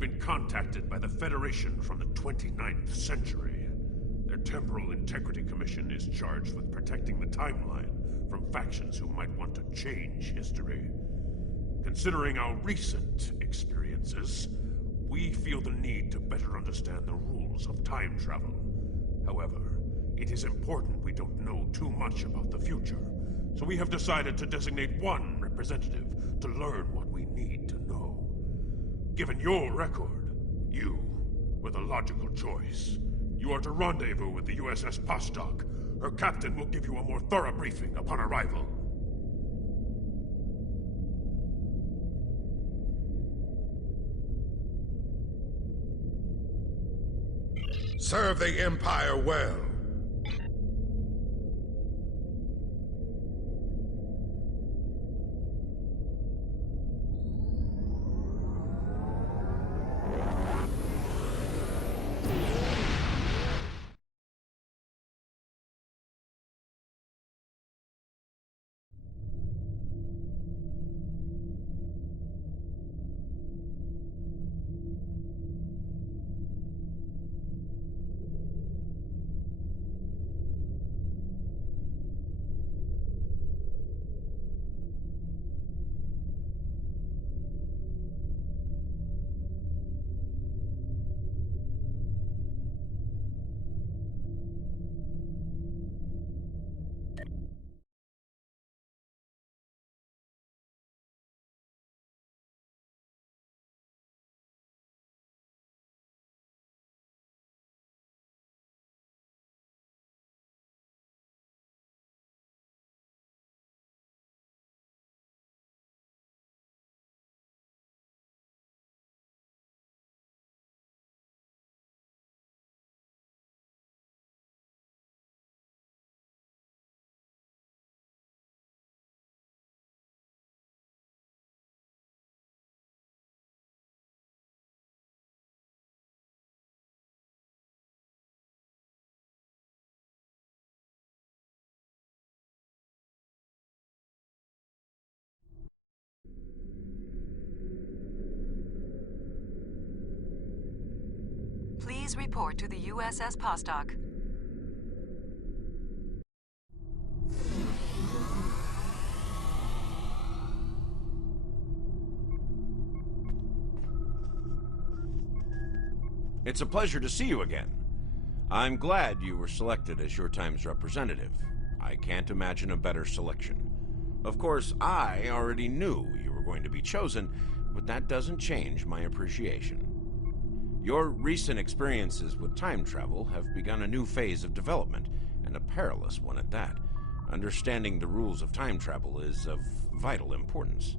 been contacted by the Federation from the 29th century. Their Temporal Integrity Commission is charged with protecting the timeline from factions who might want to change history. Considering our recent experiences, we feel the need to better understand the rules of time travel. However, it is important we don't know too much about the future, so we have decided to designate one representative to learn what we need to know. Given your record, you were the logical choice. You are to rendezvous with the USS Vostok. Her captain will give you a more thorough briefing upon arrival. Serve the Empire well. Please report to the USS Vostok. It's a pleasure to see you again. I'm glad you were selected as your time's representative. I can't imagine a better selection. Of course, I already knew you were going to be chosen, but that doesn't change my appreciation. Your recent experiences with time travel have begun a new phase of development, and a perilous one at that. Understanding the rules of time travel is of vital importance.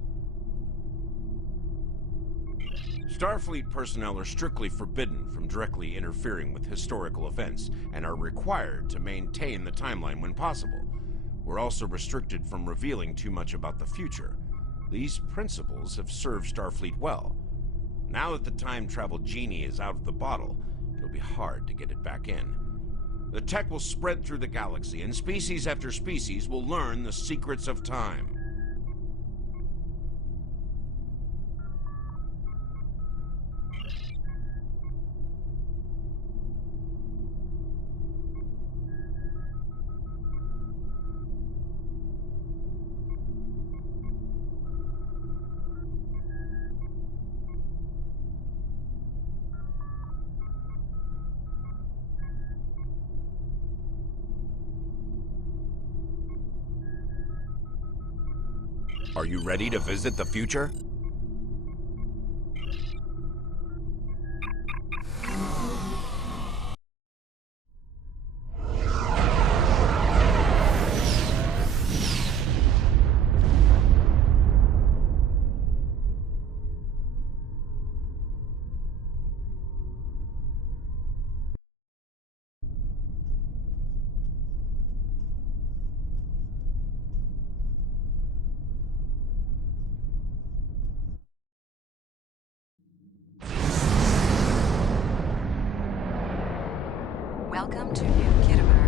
Starfleet personnel are strictly forbidden from directly interfering with historical events and are required to maintain the timeline when possible. We're also restricted from revealing too much about the future. These principles have served Starfleet well. Now that the time travel genie is out of the bottle, it'll be hard to get it back in. The tech will spread through the galaxy, and species after species will learn the secrets of time. Are you ready to visit the future? Welcome to New Kittimer.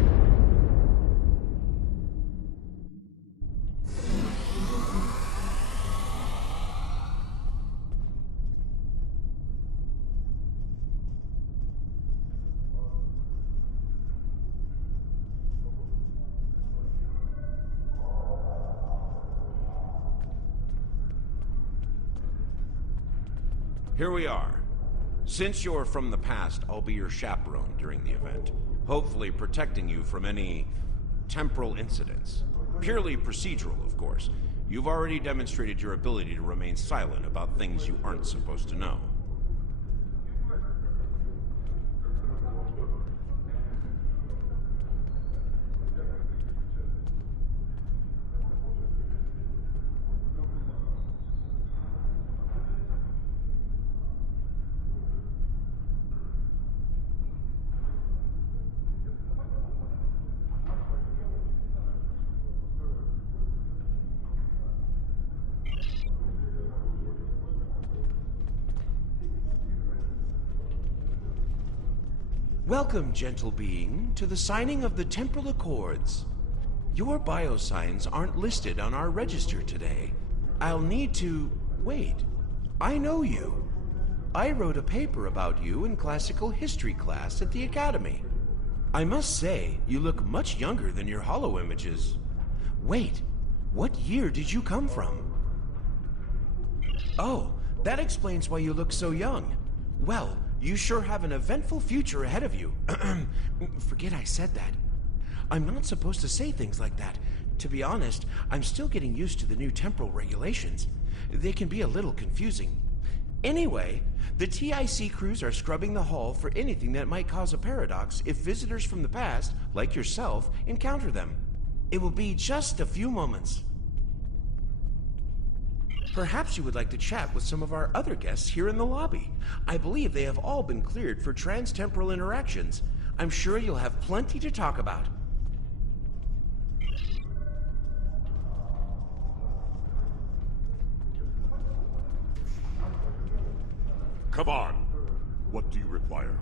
Here we are. Since you're from the past, I'll be your chaperone during the event, hopefully protecting you from any temporal incidents. Purely procedural, of course. You've already demonstrated your ability to remain silent about things you aren't supposed to know. Welcome, gentle being, to the signing of the Temporal Accords. Your biosigns aren't listed on our register today. I'll need to... wait. I know you. I wrote a paper about you in classical history class at the Academy. I must say, you look much younger than your holo images. Wait, what year did you come from? Oh, that explains why you look so young. Well, you sure have an eventful future ahead of you. Forget I said that. I'm not supposed to say things like that. To be honest, I'm still getting used to the new temporal regulations. They can be a little confusing. Anyway, the TIC crews are scrubbing the hall for anything that might cause a paradox if visitors from the past, like yourself, encounter them. It will be just a few moments. Perhaps you would like to chat with some of our other guests here in the lobby. I believe they have all been cleared for trans-temporal interactions. I'm sure you'll have plenty to talk about. Come on. What do you require?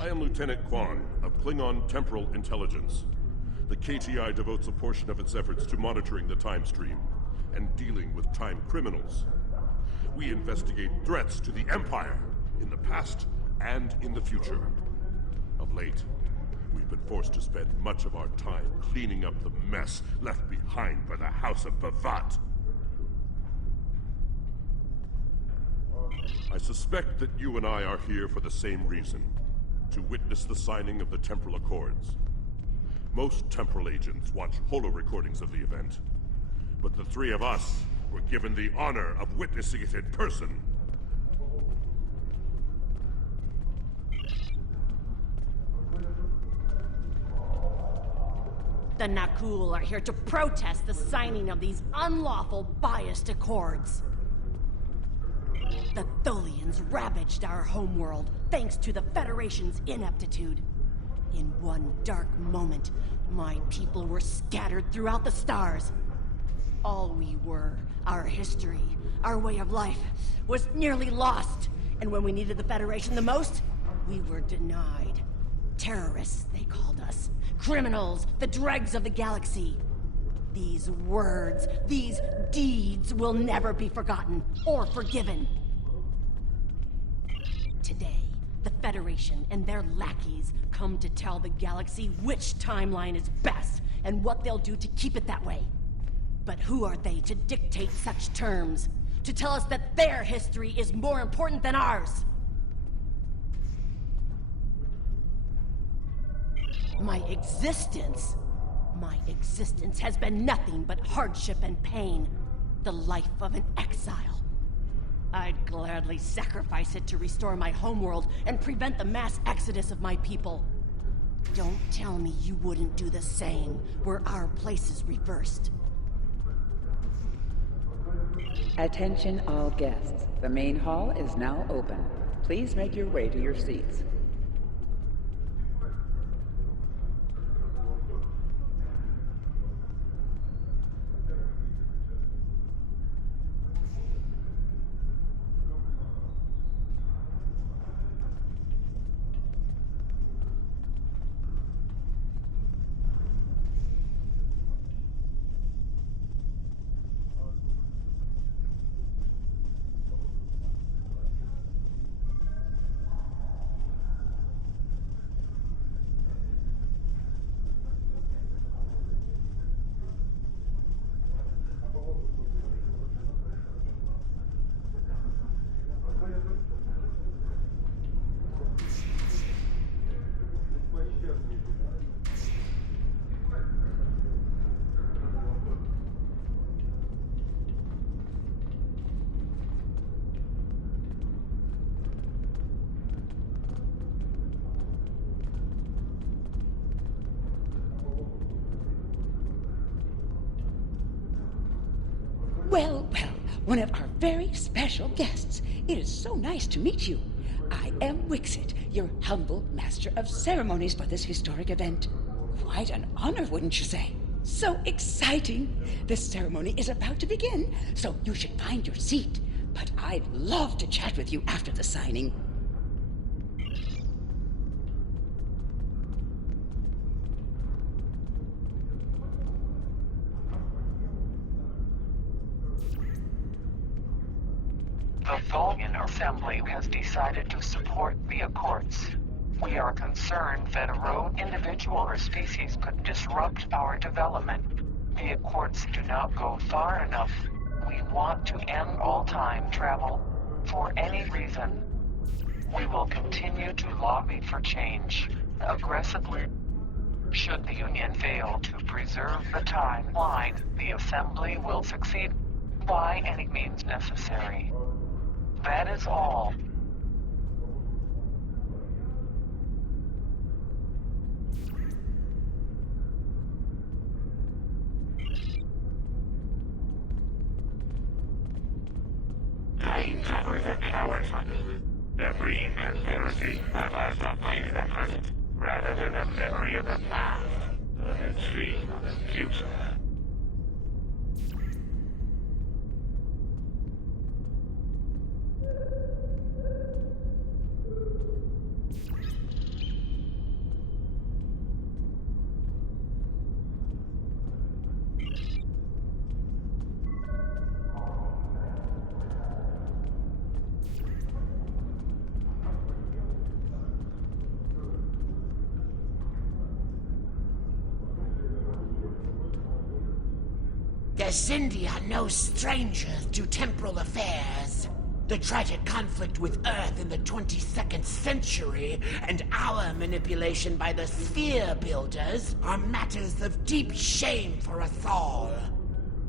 I am Lieutenant Quan of Klingon Temporal Intelligence. The KTI devotes a portion of its efforts to monitoring the time stream and dealing with time criminals. We investigate threats to the Empire in the past and in the future. Of late, we've been forced to spend much of our time cleaning up the mess left behind by the House of Bavat. I suspect that you and I are here for the same reason, to witness the signing of the Temporal Accords. Most temporal agents watch holo recordings of the event, but the three of us were given the honor of witnessing it in person. The Nakul are here to protest the signing of these unlawful, biased accords. The Tholians ravaged our homeworld thanks to the Federation's ineptitude. In one dark moment, my people were scattered throughout the stars. All we were, our history, our way of life, was nearly lost. And when we needed the Federation the most, we were denied. Terrorists, they called us. Criminals, the dregs of the galaxy. These words, these deeds will never be forgotten or forgiven. Today, the Federation and their lackeys come to tell the galaxy which timeline is best and what they'll do to keep it that way. But who are they to dictate such terms? To tell us that their history is more important than ours? My existence has been nothing but hardship and pain. The life of an exile. I'd gladly sacrifice it to restore my homeworld and prevent the mass exodus of my people. Don't tell me you wouldn't do the same, were our places reversed. Attention all guests. The main hall is now open. Please make your way to your seats. Well, one of our very special guests. It is so nice to meet you. I am Wixit, your humble master of ceremonies for this historic event. Quite an honor, wouldn't you say? So exciting! The ceremony is about to begin, so you should find your seat. But I'd love to chat with you after the signing. The Tholian Assembly has decided to support the Accords. We are concerned that a rogue individual or species could disrupt our development. The Accords do not go far enough. We want to end all time travel for any reason. We will continue to lobby for change aggressively. Should the Union fail to preserve the timeline, the Assembly will succeed by any means necessary. That is all. Time travel is a coward's hunting. The Green Conspiracy have us not playing the present, rather than the memory of the past, the dream of the future. The Xindi are no strangers to temporal affairs. The tragic conflict with Earth in the 22nd century and our manipulation by the Sphere Builders are matters of deep shame for us all.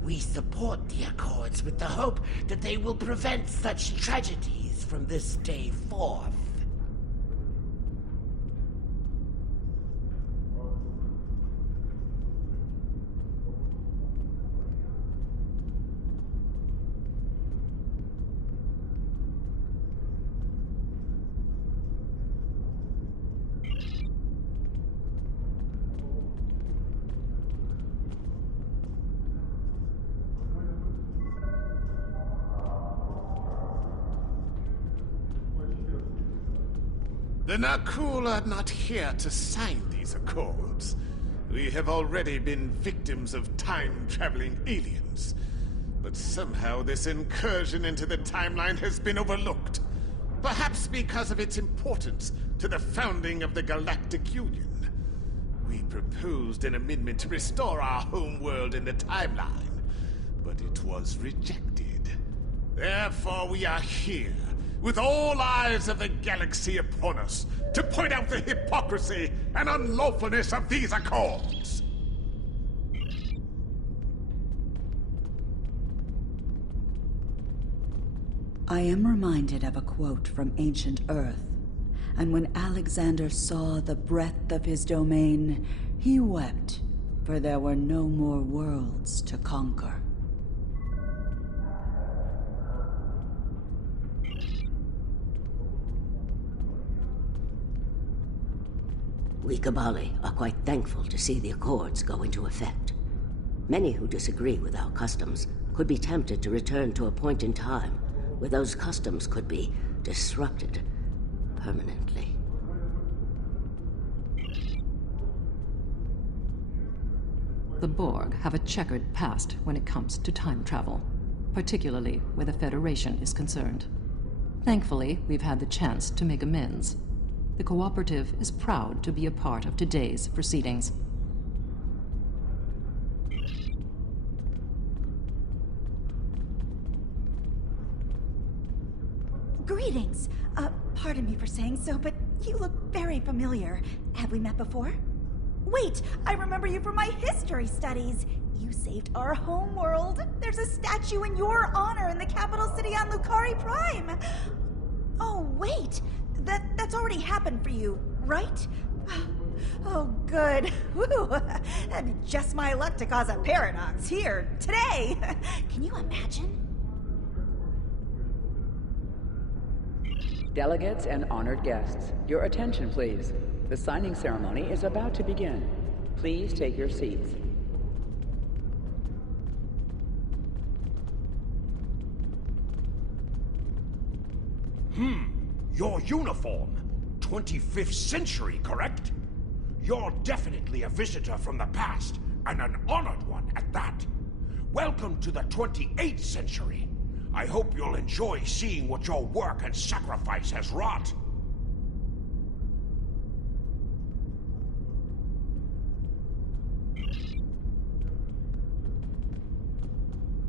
We support the Accords with the hope that they will prevent such tragedies from this day forth. The Nakul are not here to sign these accords. We have already been victims of time-traveling aliens. But somehow this incursion into the timeline has been overlooked. Perhaps because of its importance to the founding of the Galactic Union. We proposed an amendment to restore our home world in the timeline, but it was rejected. Therefore we are here, with all eyes of the galaxy upon us, to point out the hypocrisy and unlawfulness of these accords. I am reminded of a quote from ancient Earth. And when Alexander saw the breadth of his domain, he wept, for there were no more worlds to conquer. We Kabali are quite thankful to see the Accords go into effect. Many who disagree with our customs could be tempted to return to a point in time where those customs could be disrupted permanently. The Borg have a checkered past when it comes to time travel, particularly where the Federation is concerned. Thankfully, we've had the chance to make amends. The Cooperative is proud to be a part of today's proceedings. Greetings. Pardon me for saying so, but you look very familiar. Have we met before? Wait, I remember you from my history studies. You saved our homeworld. There's a statue in your honor in the capital city on Lucari Prime. Oh, wait. That's already happened for you, right? Oh, good. Whew. That'd be just my luck to cause a paradox here, today. Can you imagine? Delegates and honored guests, your attention please. The signing ceremony is about to begin. Please take your seats. Your uniform. 25th century, correct? You're definitely a visitor from the past, and an honored one at that. Welcome to the 28th century. I hope you'll enjoy seeing what your work and sacrifice has wrought.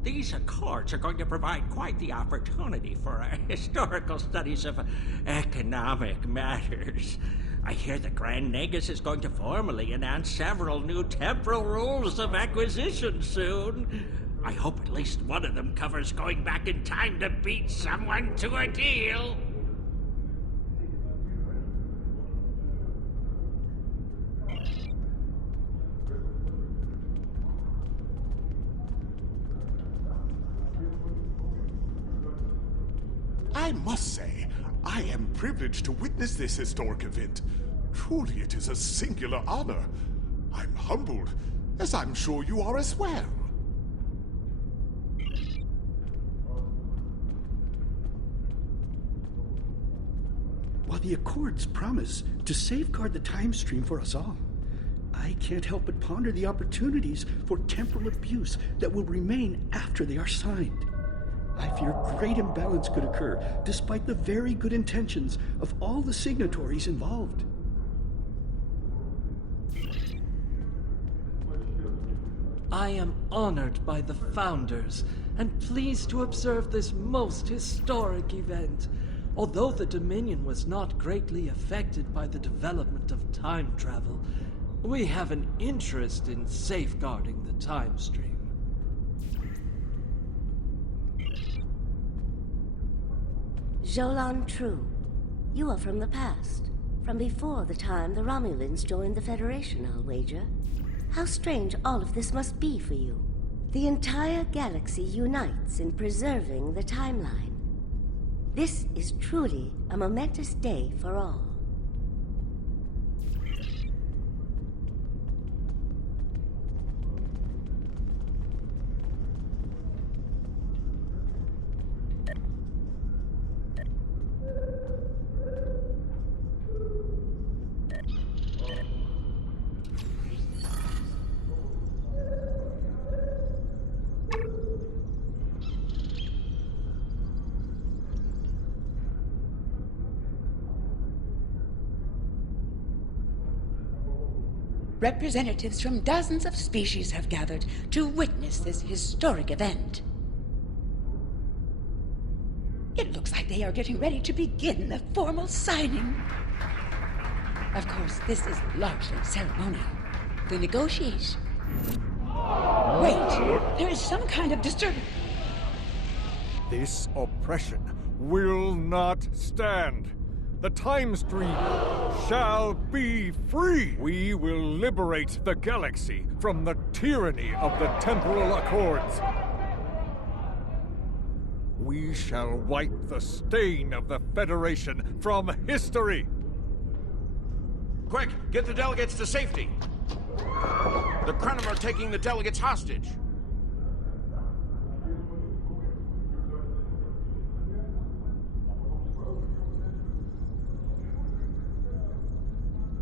These Accords are going to provide quite the opportunity for historical studies of economic matters. I hear the Grand Nagus is going to formally announce several new temporal rules of acquisition soon. I hope at least one of them covers going back in time to beat someone to a deal. I must say, I am privileged to witness this historic event. Truly, it is a singular honor. I'm humbled, as I'm sure you are as well. While the Accords promise to safeguard the time stream for us all, I can't help but ponder the opportunities for temporal abuse that will remain after they are signed. I fear great imbalance could occur, despite the very good intentions of all the signatories involved. I am honored by the Founders, and pleased to observe this most historic event. Although the Dominion was not greatly affected by the development of time travel, we have an interest in safeguarding the time stream. Jolan True, you are from the past. From before the time the Romulans joined the Federation, I'll wager. How strange all of this must be for you. The entire galaxy unites in preserving the timeline. This is truly a momentous day for all. Representatives from dozens of species have gathered to witness this historic event. It looks like they are getting ready to begin the formal signing. Of course, this is largely ceremonial. The negotiation... Wait! There is some kind of disturbance. This oppression will not stand. The time stream shall be free. We will liberate the galaxy from the tyranny of the Temporal Accords. We shall wipe the stain of the Federation from history. Quick, get the delegates to safety. The Krenim are taking the delegates hostage.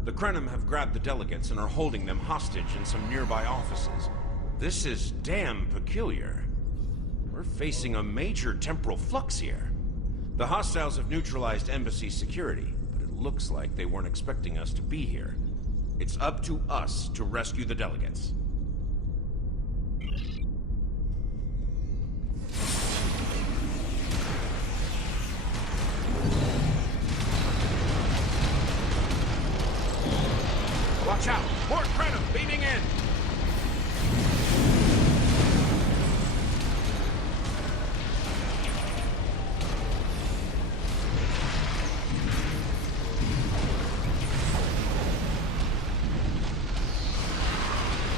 The Krenim have grabbed the delegates and are holding them hostage in some nearby offices. This is damn peculiar. We're facing a major temporal flux here. The hostiles have neutralized embassy security, but it looks like they weren't expecting us to be here. It's up to us to rescue the delegates. Watch out! More Krenim beaming in!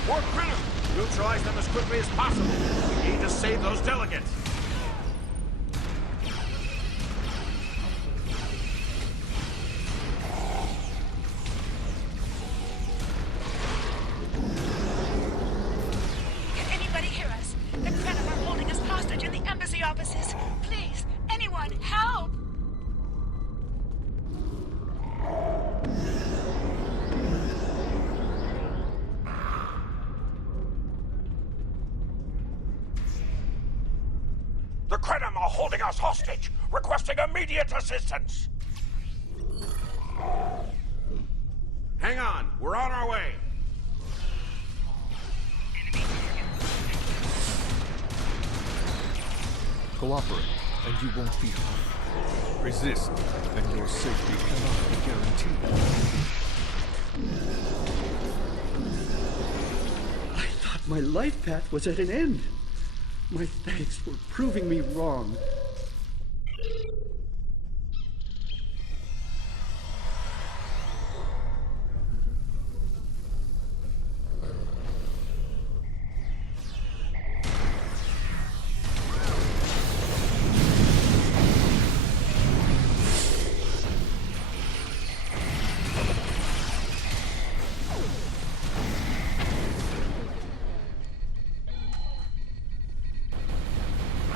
More Krenim! Neutralize them as quickly as possible. We need to save those delegates. Can anybody hear us? The Krenim are holding us hostage in the embassy offices. Please, anyone, help! The Krenim are holding us hostage, requesting immediate assistance. Hang on, we're on our way. Cooperate, and you won't be harmed. Resist, and your safety cannot be guaranteed. I thought my life path was at an end. My thanks for proving me wrong.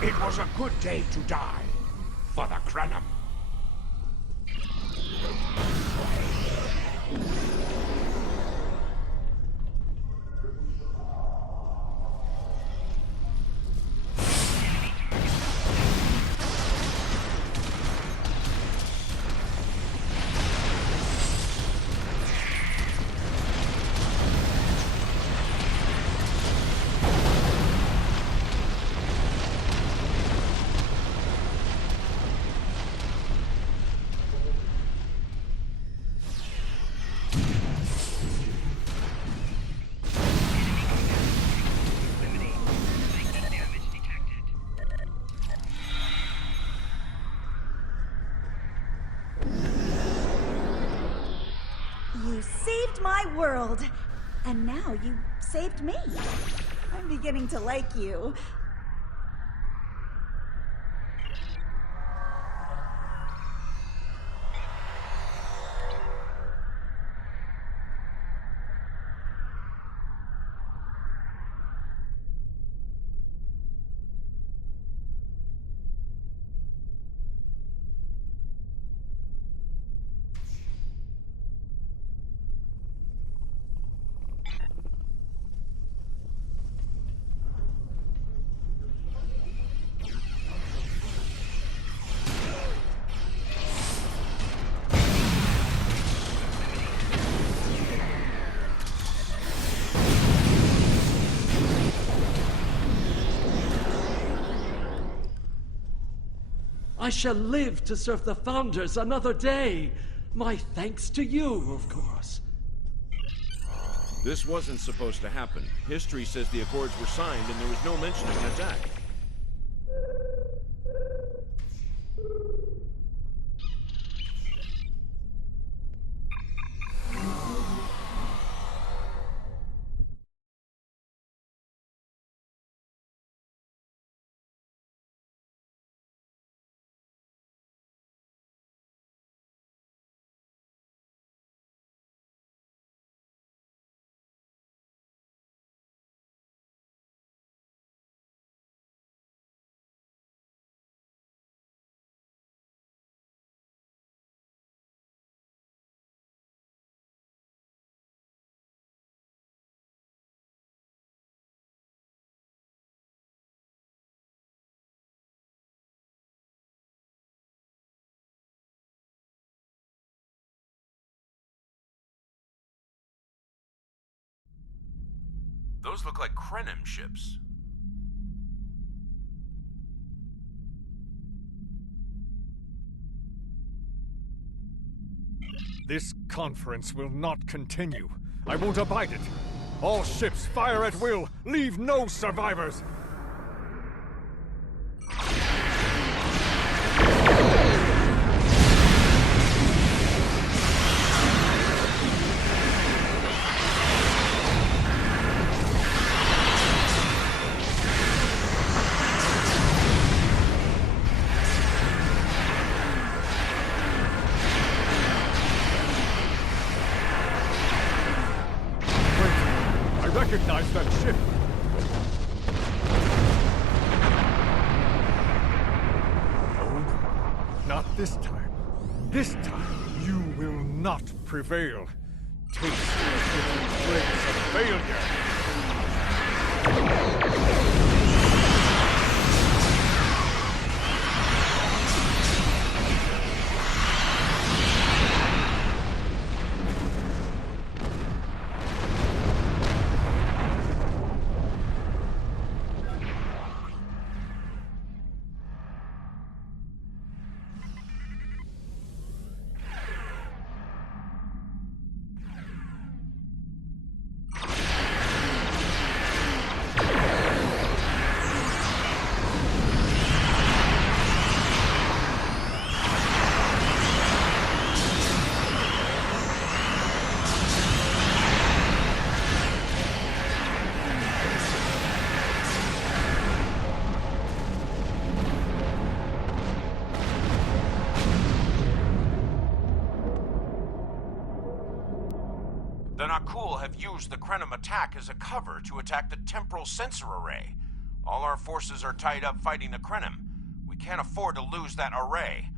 It was a good day to die for the Krenim. You saved my world, and now you saved me. I'm beginning to like you. I shall live to serve the Founders another day. My thanks to you, of course. This wasn't supposed to happen. History says the Accords were signed and there was no mention of an attack. Those look like Krenim ships. This conference will not continue. I won't abide it. All ships fire at will. Leave no survivors. recognize that ship. Oh no, not this time. This time, you will not prevail. Taste the dregs of failure. The Nakul have used the Krenim attack as a cover to attack the temporal sensor array. All our forces are tied up fighting the Krenim. We can't afford to lose that array.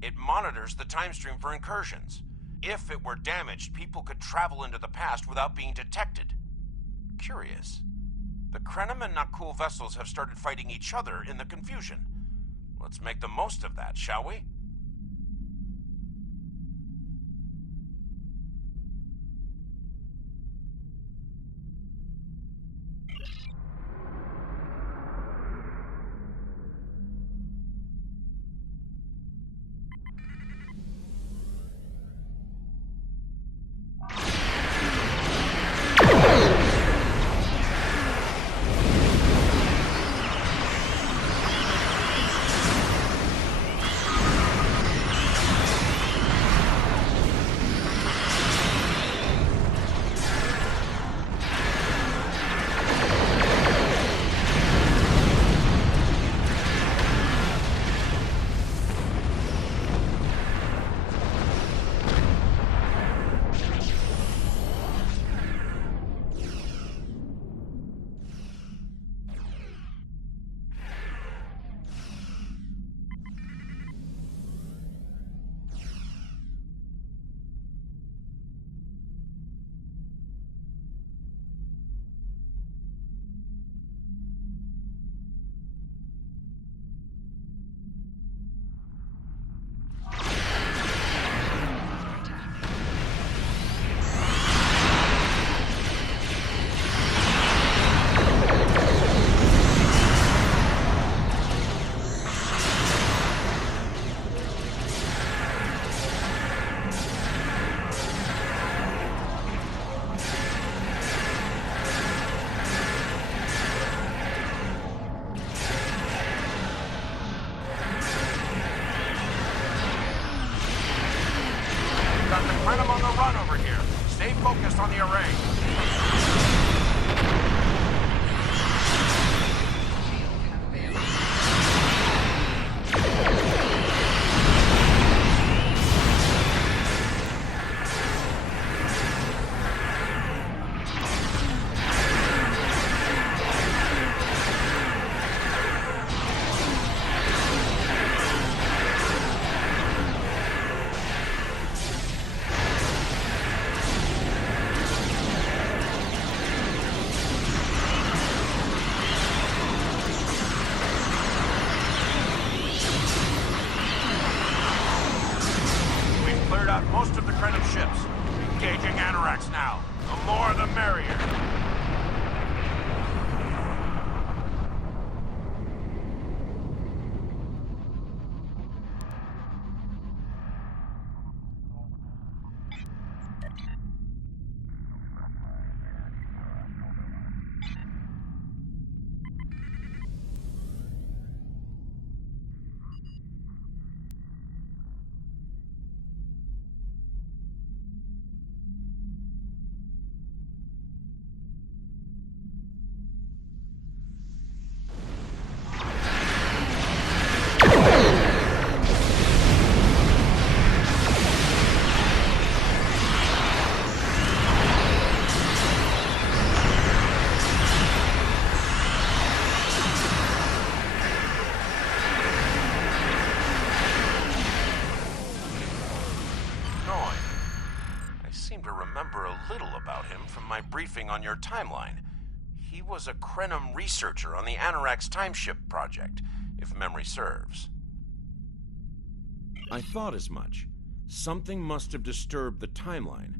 It monitors the time stream for incursions. If it were damaged, people could travel into the past without being detected. Curious. The Krenim and Nakul vessels have started fighting each other in the confusion. Let's make the most of that, shall we? Krenim on the run over here. Stay focused on the array. Most of the Krenim ships. Engaging Anoraks now. The more the merrier. little about him from my briefing on your timeline. He was a Krenim researcher on the Annorax timeship project, if memory serves. I thought as much. Something must have disturbed the timeline.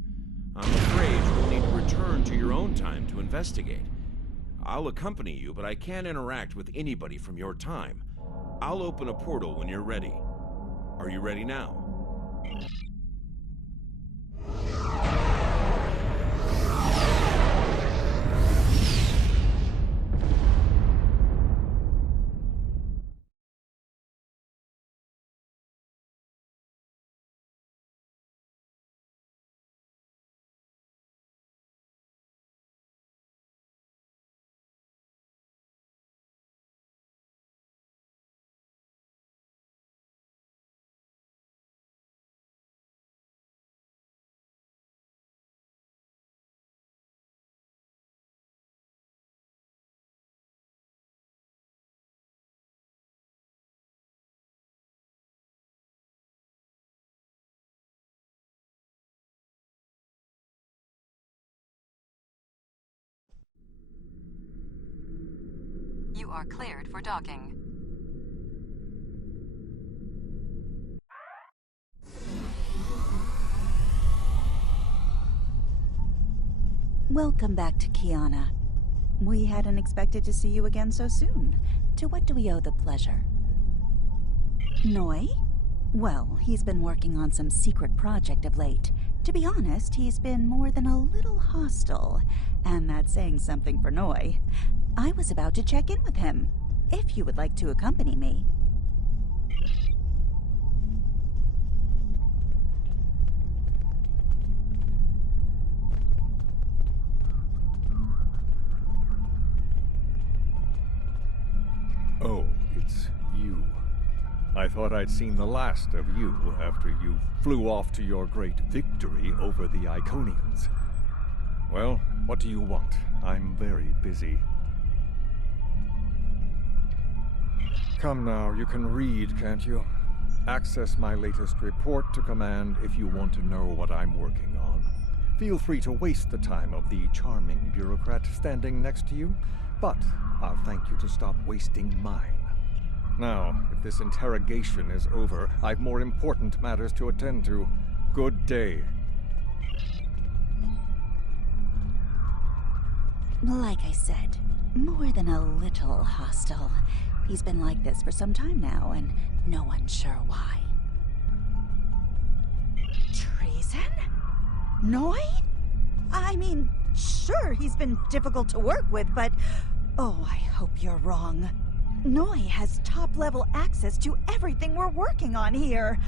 I'm afraid you'll need to return to your own time to investigate. I'll accompany you, but I can't interact with anybody from your time. I'll open a portal when you're ready. Are you ready now? You are cleared for docking. Welcome back to Kiana. We hadn't expected to see you again so soon. To what do we owe the pleasure? Noi? Well, he's been working on some secret project of late. To be honest, he's been more than a little hostile, and that's saying something for Noi. I was about to check in with him, if you would like to accompany me. Oh, it's you. I thought I'd seen the last of you after you flew off to your great victory over the Iconians. Well, what do you want? I'm very busy. Come now, you can read, can't you? Access my latest report to command if you want to know what I'm working on. Feel free to waste the time of the charming bureaucrat standing next to you, but I'll thank you to stop wasting mine. Now, if this interrogation is over, I've more important matters to attend to. Good day. Like I said, more than a little hostile. He's been like this for some time now, and no one's sure why. Treason? Noi? I mean, sure, he's been difficult to work with, but... Oh, I hope you're wrong. Noi has top-level access to everything we're working on here.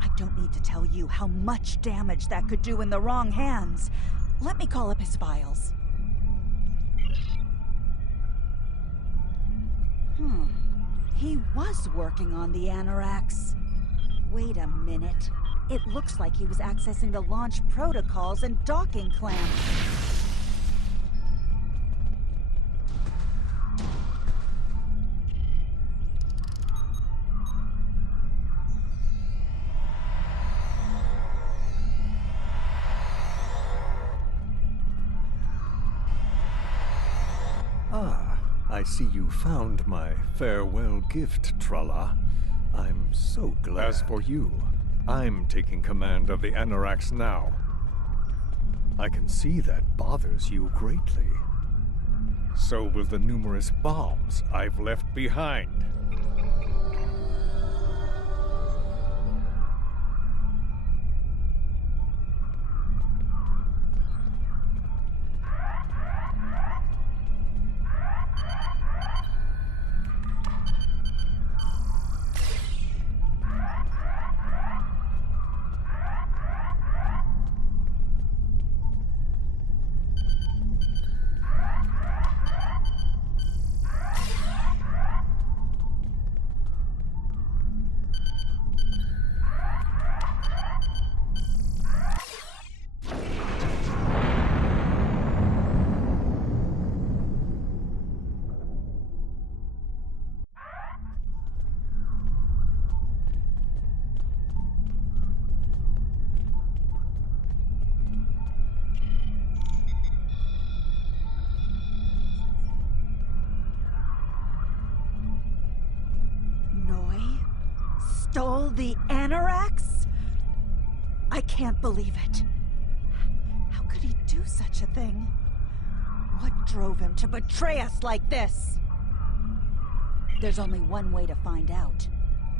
I don't need to tell you how much damage that could do in the wrong hands. Let me call up his files. He was working on the Annorax. Wait a minute. It looks like he was accessing the launch protocols and docking clamps. I see you found my farewell gift, Tralla. I'm so glad. As for you, I'm taking command of the Annorax now. I can see that bothers you greatly. So will the numerous bombs I've left behind. the Anoraks? I can't believe it. How could he do such a thing? What drove him to betray us like this? There's only one way to find out.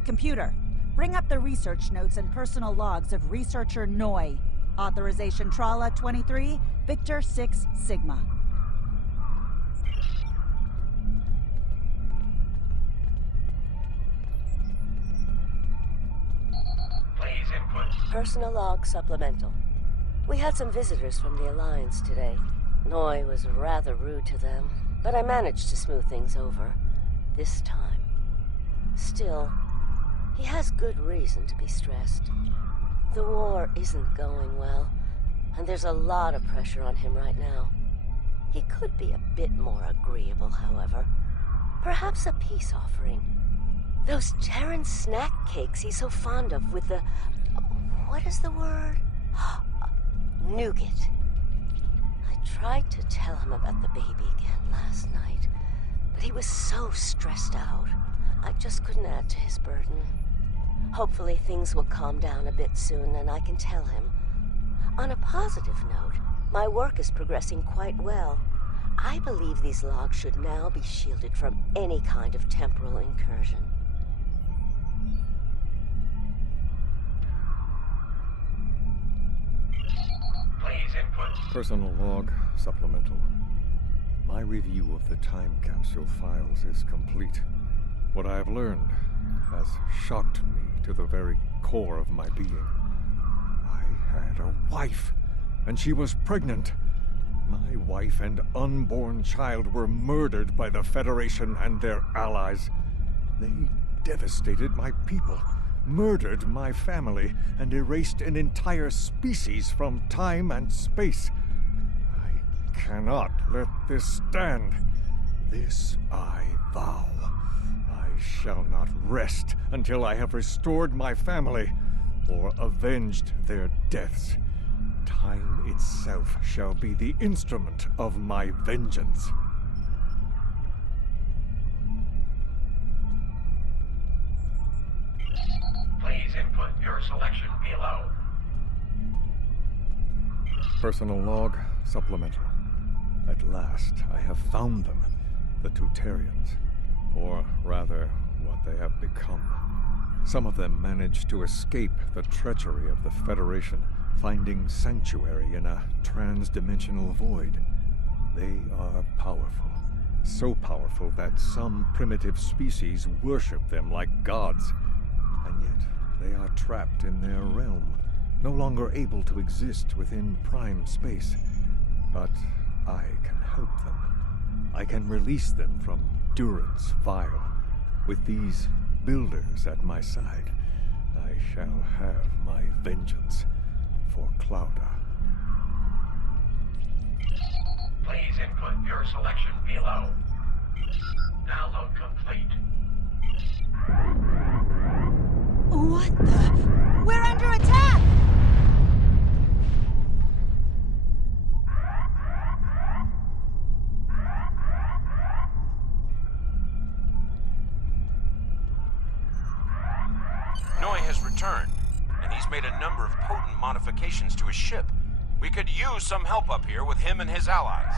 Computer, bring up the research notes and personal logs of researcher Noi. Authorization Trala 23, Victor 6 Sigma. Please input. Personal log supplemental. We had some visitors from the Alliance today. Noi was rather rude to them, but I managed to smooth things over. This time. Still, he has good reason to be stressed. The war isn't going well, and there's a lot of pressure on him right now. He could be a bit more agreeable, however. Perhaps a peace offering. Those Terran snack cakes he's so fond of with the... what is the word? Nougat. I tried to tell him about the baby again last night, but he was so stressed out. I just couldn't add to his burden. Hopefully things will calm down a bit soon and I can tell him. On a positive note, my work is progressing quite well. I believe these logs should now be shielded from any kind of temporal incursion. Please input. Personal log supplemental. My review of the time capsule files is complete. What I have learned has shocked me to the very core of my being. I had a wife, and she was pregnant. My wife and unborn child were murdered by the Federation and their allies. They devastated my people, murdered my family, and erased an entire species from time and space. I cannot let this stand. This I vow. I shall not rest until I have restored my family or avenged their deaths. Time itself shall be the instrument of my vengeance. Please input your selection below. Personal log supplemental. At last, I have found them, the Tutarians. Or rather, what they have become. Some of them managed to escape the treachery of the Federation, finding sanctuary in a trans-dimensional void. They are powerful. So powerful that some primitive species worship them like gods. And yet, they are trapped in their realm, no longer able to exist within prime space. But I can help them. I can release them from Durance Vile. With these builders at my side, I shall have my vengeance for Clouda. Please input your selection below. Download complete. What the? We're under attack! Noi has returned, and he's made a number of potent modifications to his ship. We could use some help up here with him and his allies.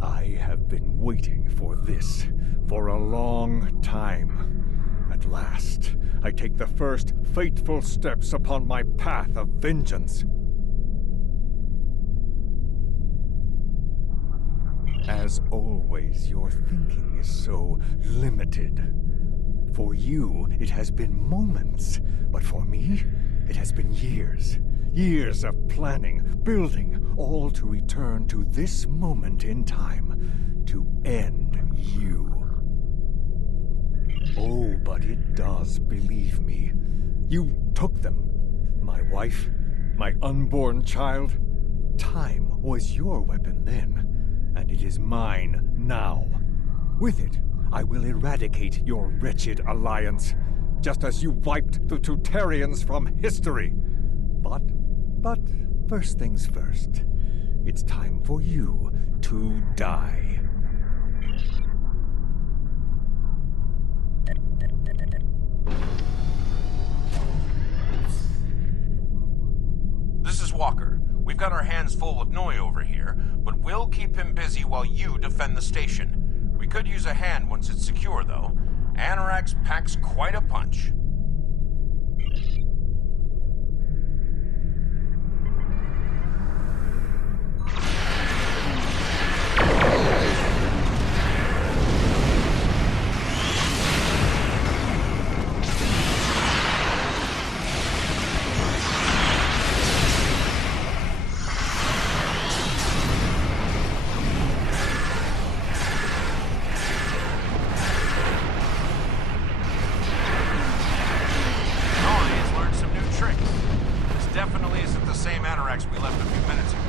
I have been waiting for this for a long time. At last, I take the first fateful steps upon my path of vengeance. As always, your thinking is so limited. For you, it has been moments, but for me, it has been years. Years of planning, building, all to return to this moment in time, to end you. Oh, but it does, believe me. You took them. My wife, my unborn child. Time was your weapon then, and it is mine now. With it, I will eradicate your wretched alliance, just as you wiped the Tutarians from history. But first things first. It's time for you to die. This is Walker. We've got our hands full with Noi over here, but we'll keep him busy while you defend the station. We could use a hand once it's secure, though. Annorax packs quite a punch. We left a few minutes ago.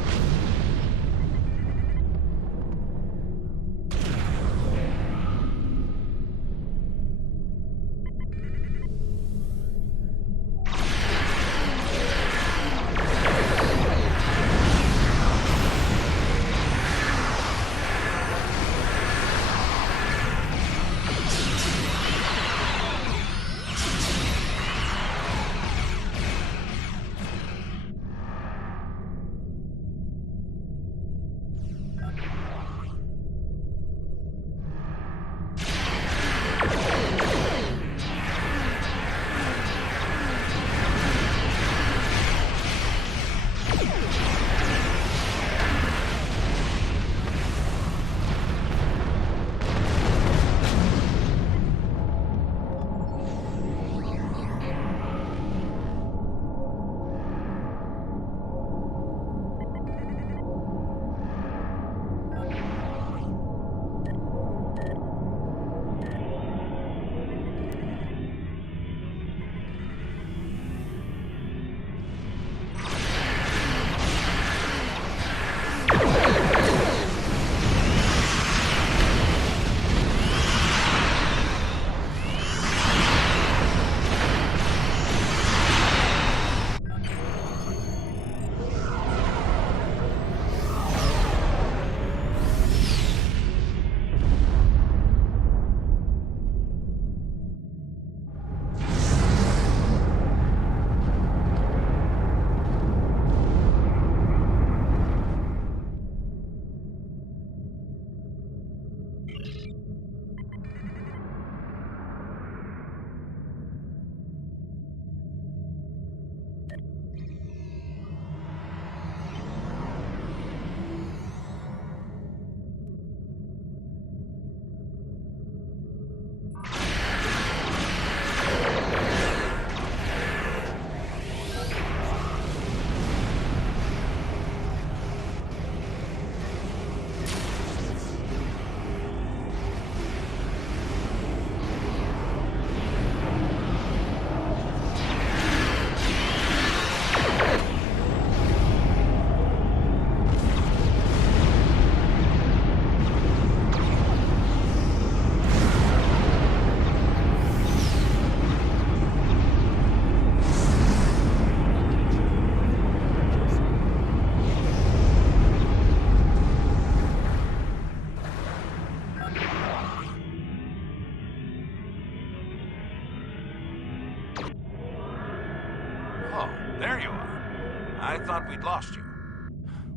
There you are. I thought we'd lost you.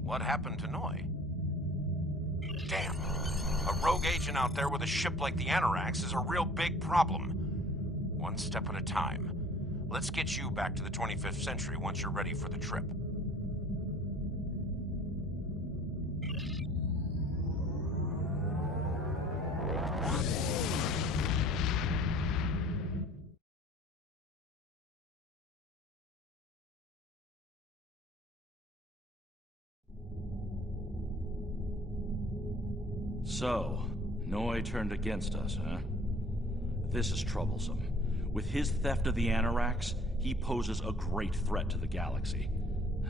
What happened to Noi? Damn. A rogue agent out there with a ship like the Annorax is a real big problem. One step at a time. Let's get you back to the 25th century once you're ready for the trip. So, Noi turned against us, huh? This is troublesome. With his theft of the Anoraks, he poses a great threat to the galaxy.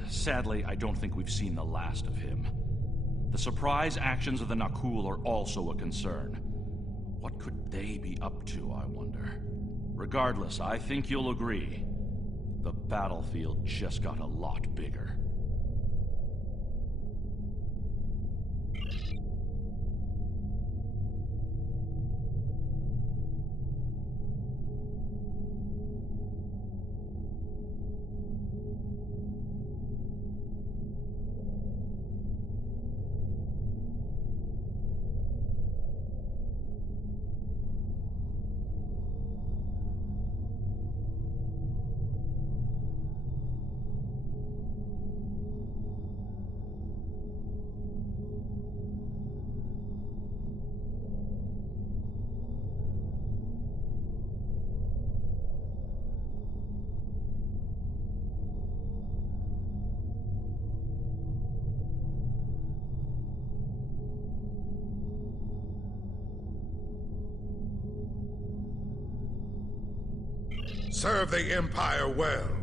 Sadly, I don't think we've seen the last of him. The surprise actions of the Nakul are also a concern. What could they be up to, I wonder? Regardless, I think you'll agree. The battlefield just got a lot bigger. Serve the Empire well.